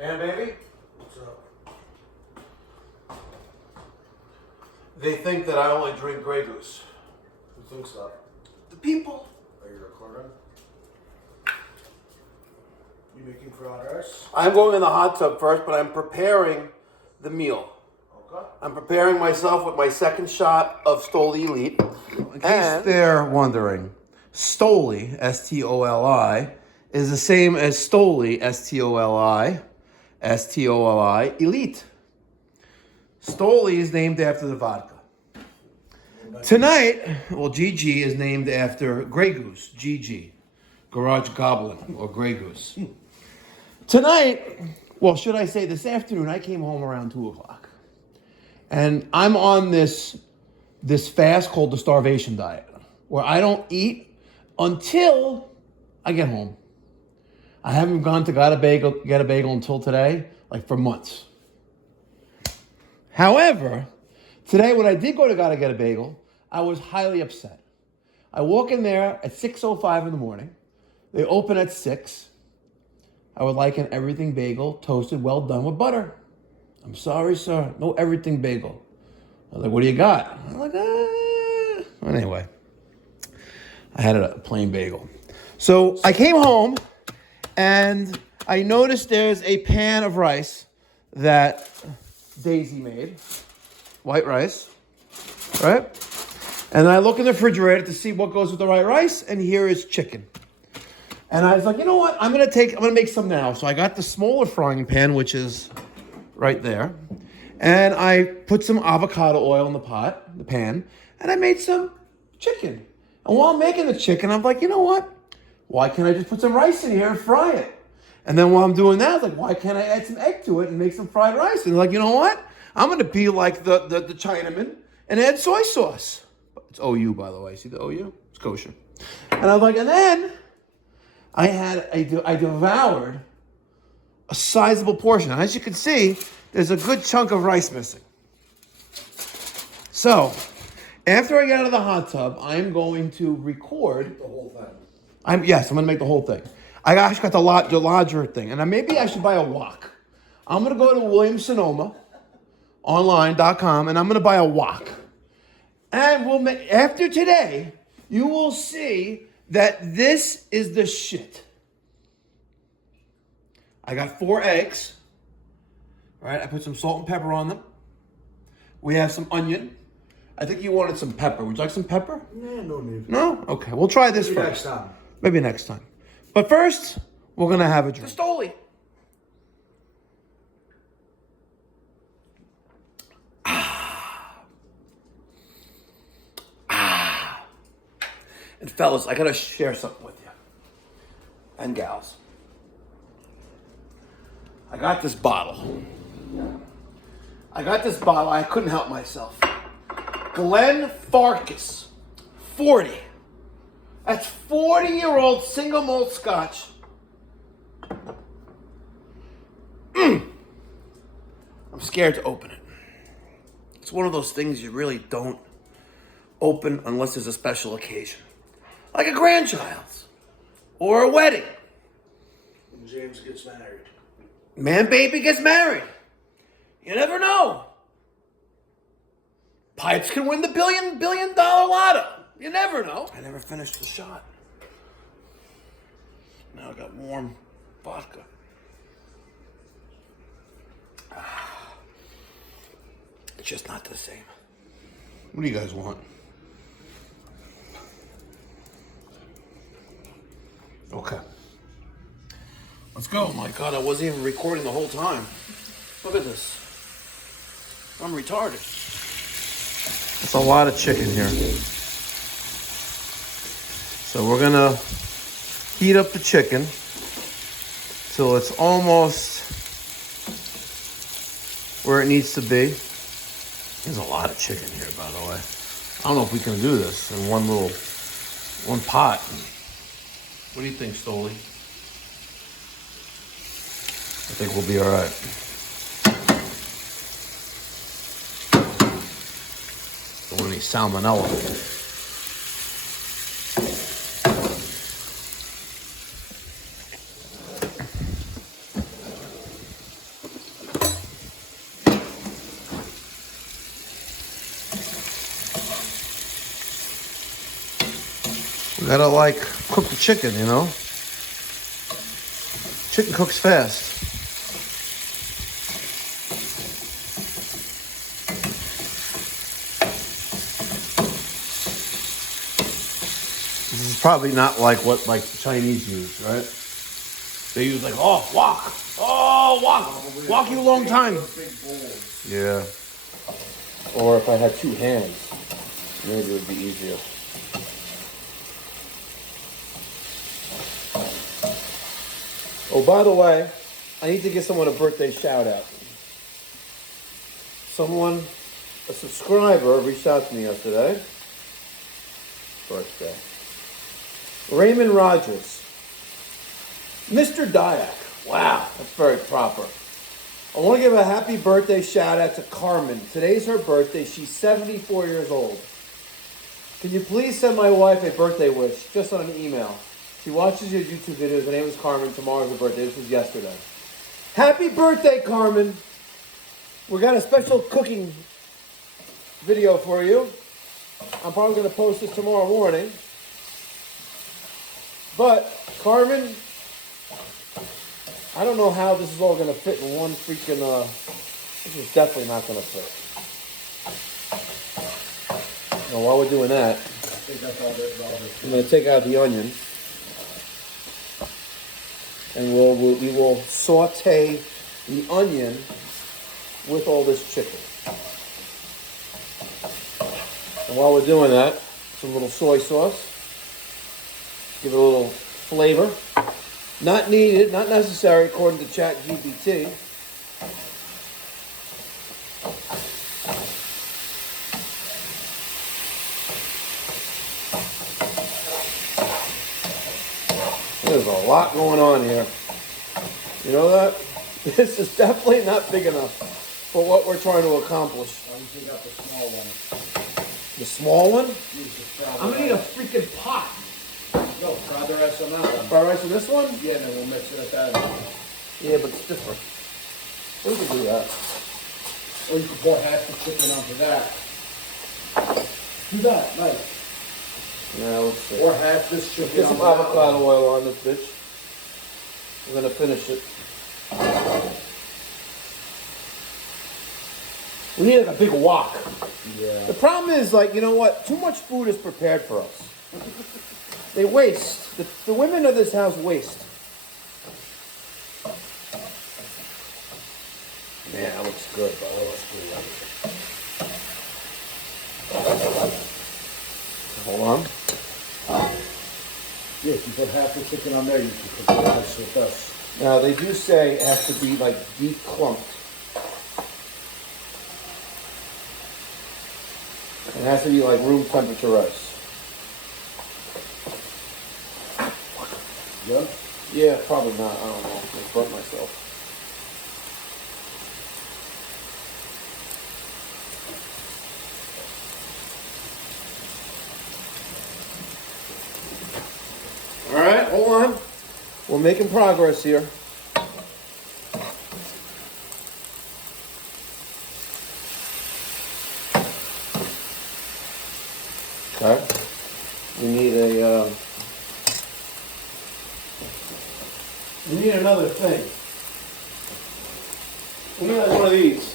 Man, baby? What's up? They think that I only drink Grey Goose. Who thinks that? The people. Are you recording? You making fried rice? I'm going in the hot tub first, but I'm preparing the meal. Okay. I'm preparing myself with my second shot of Stoli Elit. In case they're wondering, Stoli, S-T-O-L-I, is the same as Stoli, S-T-O-L-I, S-T-O-L-I, Elite. Stoli is named after the vodka. Tonight, well, GG is named after Grey Goose, GG, Garage Goblin, or Grey Goose. Tonight, well, should I say this afternoon, I came home around 2 o'clock. And I'm on this fast called the Starvation diet, where I don't eat until I get home. I haven't gone to Gotta Getta Bagel until today, like for months. However, today when I did go to Gotta Getta Bagel, I was highly upset. I walk in there at 6:05 in the morning. They open at 6. I would like an everything bagel, toasted, well done with butter. I'm sorry, sir. No everything bagel. I was like, what do you got? I'm like, Anyway, I had a plain bagel. So I came home and I noticed there's a pan of rice that Daisy made. White rice, right? And I look in the refrigerator to see what goes with the white rice, and here is chicken. And I was like, you know what? I'm gonna make some now. So I got the smaller frying pan, which is right there. And I put some avocado oil in the pan, and I made some chicken. And while I'm making the chicken, I'm like, you know what? Why can't I just put some rice in here and fry it? And then while I'm doing that, I was like, why can't I add some egg to it and make some fried rice? And like, you know what? I'm gonna be like the Chinaman and add soy sauce. It's OU, by the way. See the OU? It's kosher. And I was like, and then I devoured a sizable portion. As you can see, there's a good chunk of rice missing. So, after I get out of the hot tub, I'm going to record The whole thing. I'm going to make the whole thing. I actually got the larger thing. And maybe I should buy a wok. I'm going to go to Williams-Sonoma, online.com, and I'm going to buy a wok. And after today, you will see that this is the shit. I got 4 eggs. All right, I put some salt and pepper on them. We have some onion. I think you wanted some pepper. Would you like some pepper? Nah, no need. No? Okay, we'll try this Maybe first. next time. Maybe next time. But first, we're going to have a drink. Stoli. And fellas, I got to share something with you. And gals. I got this bottle. I couldn't help myself. Glenfarclas. 40. That's 40-year-old single malt scotch. I'm scared to open it. It's one of those things you really don't open unless there's a special occasion. Like a grandchild's. Or a wedding. When James gets married. Man, baby gets married. You never know. Pipes can win the billion dollar lotto. You never know. I never finished the shot. Now I got warm vodka. It's just not the same. What do you guys want? Okay. Let's go. Oh my God, I wasn't even recording the whole time. Look at this. I'm retarded. That's a lot of chicken here. So we're gonna heat up the chicken till it's almost where it needs to be. There's a lot of chicken here, by the way. I don't know if we can do this in one pot. What do you think, Stoli? I think we'll be all right. Don't want any salmonella. Gotta like cook the chicken, you know? Chicken cooks fast. This is probably not like what like the Chinese use, right? They use like, wok you a long time. Yeah. Or if I had two hands, maybe it would be easier. Oh, by the way, I need to give someone a birthday shout out. Someone, a subscriber, reached out to me yesterday. Birthday. Raymond Rogers. Mr. Dyak. Wow, that's very proper. I want to give a happy birthday shout out to Carmen. Today's her birthday. She's 74 years old. Can you please send my wife a birthday wish just on an email? She watches your YouTube videos. Her name is Carmen. Tomorrow's her birthday. This was yesterday. Happy birthday, Carmen. We got a special cooking video for you. I'm probably going to post this tomorrow morning. But, Carmen, I don't know how this is all going to fit in one freaking, this is definitely not going to fit. Now, while we're doing that, I'm going to take out the onion. And we will saute the onion with all this chicken. And while we're doing that, some little soy sauce. Give it a little flavor. Not needed, not necessary according to ChatGPT. There's a lot going on here. You know that? This is definitely not big enough for what we're trying to accomplish. Why don't you take out the small one? The small one? I'm gonna need a freaking pot. No, fry the rice on that one. Fried rice in this one? Yeah, then we'll mix it at that end. Yeah, but it's different. We can do that. Or you can pour half the chicken onto that. Do that, nice. Yeah, let's see. Or half this chicken Get some onto avocado oil on this bitch. We're gonna finish it. We need like a big wok. Yeah. The problem is, like, you know what? Too much food is prepared for us. They waste. The women of this house waste. Man, that looks good, by the way. Hold on. Yeah, if you put half the chicken on there, you can cook the rice with us. Now, they do say it has to be, like, deep clumped. It has to be, like, room temperature rice. Yeah? Yeah, probably not. I don't know. I burnt myself. All right, hold on. We're making progress here. Okay. We need another thing. We need like one of these.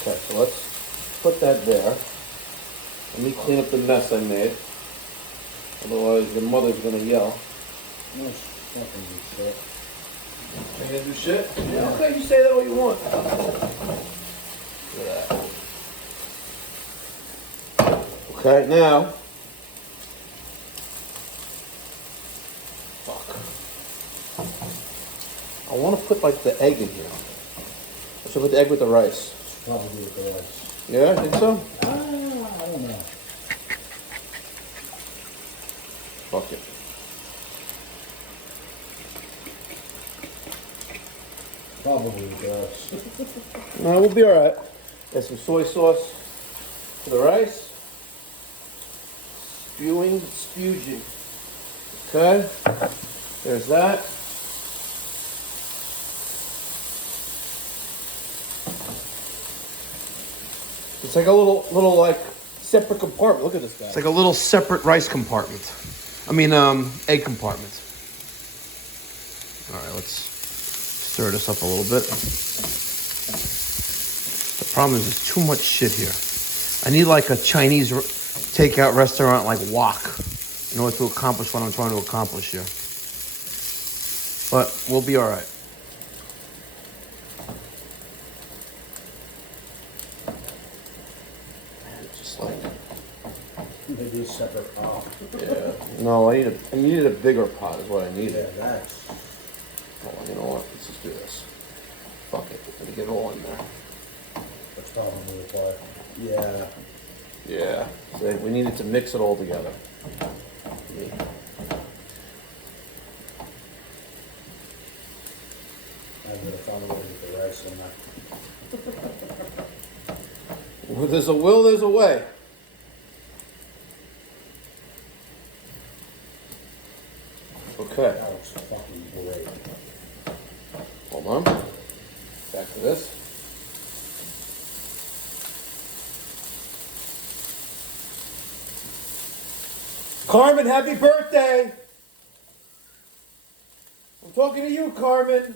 Okay, so let's put that there. Let me clean up the mess I made. Otherwise, your mother's gonna yell. No, it's not gonna do shit. Ain't gonna do shit? Yeah, okay, you say that what you want. Look at that. Okay, now. Fuck. I want to put like the egg in here. I should put the egg with the rice. Probably with the rice. Yeah, I think so? I don't know. Fuck it. Probably with the rice. No, we'll be alright. Got some soy sauce for the rice. Spuging. Okay. There's that. It's like a little like separate compartment. Look at this guy. It's like a little separate rice compartment. I mean, egg compartment. All right, let's stir this up a little bit. The problem is there's too much shit here. I need like a Chinese takeout restaurant like wok in order to accomplish what I'm trying to accomplish here. But we'll be all right. Just like... Maybe a separate pot. Yeah. No, I needed a bigger pot is what I needed. Yeah, that's... Hold on, you know what? Let's just do this. Fuck it. Let me get it all in there. That's probably why. Yeah. Yeah. So we needed to mix it all together. Yeah. I would have found a way to get the rice in there. Where there's a will, there's a way. Okay. That looks fucking great. Hold on. Back to this. Carmen, happy birthday! I'm talking to you, Carmen.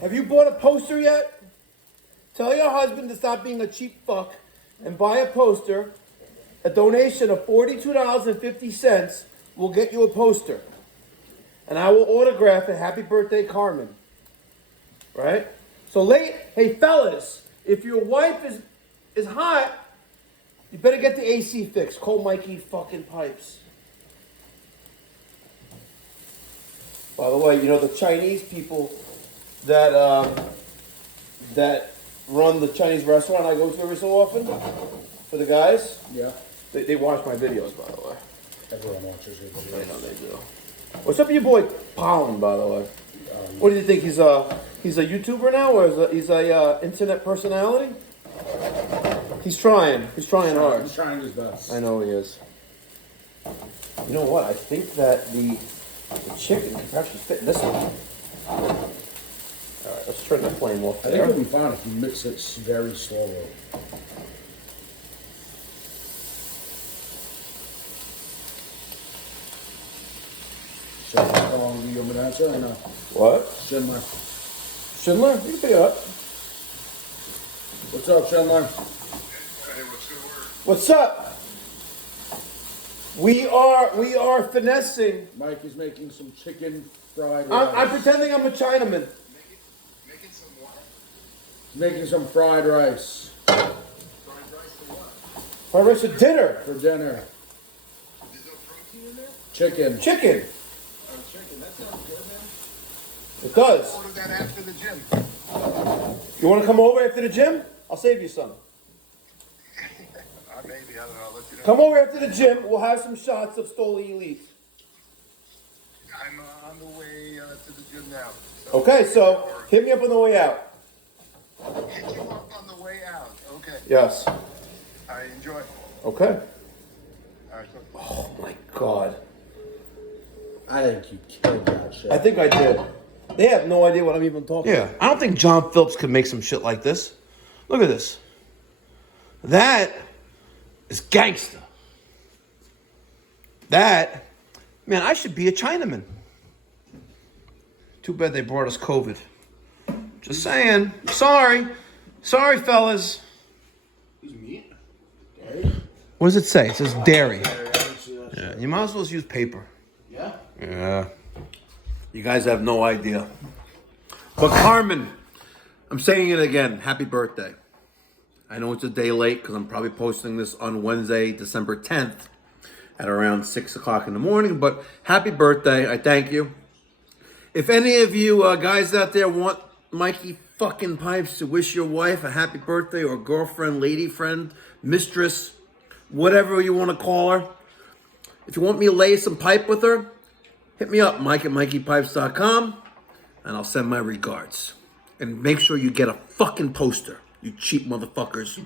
Have you bought a poster yet? Tell your husband to stop being a cheap fuck and buy a poster. A donation of $42.50 will get you a poster. And I will autograph it. Happy birthday, Carmen. Right? So hey fellas, if your wife is hot, you better get the AC fixed. Call Mikey fucking Pipes. By the way, you know the Chinese people that run the Chinese restaurant I go to every so often for the guys? Yeah. They watch my videos, by the way. Everyone watches your I videos. know they do. What's up with your boy Pollen, by the way? What do you think? He's a YouTuber now, or he's a internet personality? He's trying. He's trying hard. He's trying his best. I know he is. You know what? I think that the chicken can actually fit in this one. All right, let's turn the flame off I there. think it'll be fine if you mix it very slowly. So, how long do you want me to answer or no? What? Schindler. Schindler? You can pick it up. What's up, Schindler? Hey, what's good word? What's up? We are finessing. Mike is making some chicken fried I'm rice. pretending I'm a Chinaman. Making some what? Making some fried rice Fried rice for what? Fried rice for dinner. for dinner. Is there protein in there? Chicken. Chicken. Oh, chicken. That sounds good, man. It does. Order that after the gym. You want to come over after the gym? I'll save you some. Maybe, I don't know. I'll let you know. Come over after the gym. We'll have some shots of Stoli Elit. I'm on the way to the gym now. So Okay, so hit me up on the way out. hit you up on the way out. Okay. Yes. I enjoy. Okay. All right. So Oh my God. I think you killed that shit. I think I did. They have no idea what I'm even talking about. Yeah, I don't think John Phillips could make some shit like this. Look at this. That is gangster. That, man, I should be a Chinaman. Too bad they brought us COVID. Just saying. Sorry. Sorry, fellas. He's meat. Dairy? What does it say? It says dairy. Dairy, I didn't see that Yeah, shit. you might as well just use paper. Yeah? Yeah. You guys have no idea. But Carmen, I'm saying it again. Happy birthday. I know it's a day late because I'm probably posting this on Wednesday, December 10th at around 6 o'clock in the morning. But happy birthday. I thank you. If any of you guys out there want Mikey fucking Pipes to wish your wife a happy birthday, or girlfriend, lady friend, mistress, whatever you want to call her. If you want me to lay some pipe with her, hit me up, Mike at MikeyPipes.com, and I'll send my regards. And make sure you get a fucking poster, you cheap motherfuckers.